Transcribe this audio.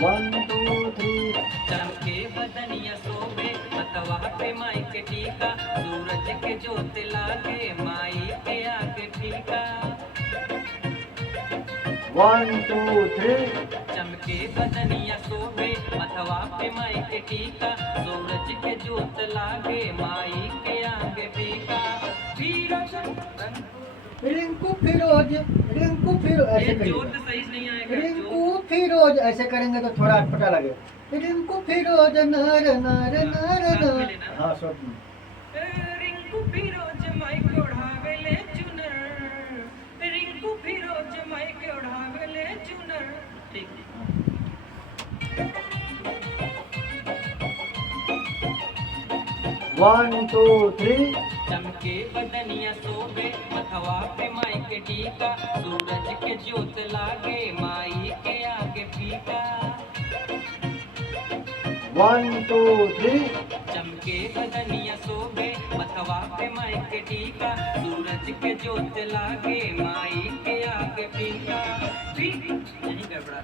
One two three. चमके बदनिया शोभे मतवा पे माई के टीका, सूरज के जोत लागे माई के आगे फीका। One two three. चमके बदनिया शोभे मतवा पे माई के टीका, सूरज के जोत लागे माई के आगे फीका। फिरोज रिंकू फिरोज, रिंकू फिरोज ये ऐसे जोत करिए। सही से नहीं आएगा। रिंकू फिरोज ऐसे करेंगे तो थोड़ा अटपटा लगे। रिंकू फिरोज नर नर नर साथ में नर। लेना। हाँ सब। रिंकू फिरोज माई के ओढ़ावेले चुनर, रिंकू फिरोज माई के ओढ़ावेले चुनर। ठीक वन टू थ्री। चमके बदनिया शोभे मथवा पे माई के टीका, सूरज के ज्योत लागे माई के आगे फीका। One two three. चमके बदनिया शोभे मथवा पे माई के टीका, सूरज के ज्योत लागे माई के आगे फीका। नहीं गड़बड़ा।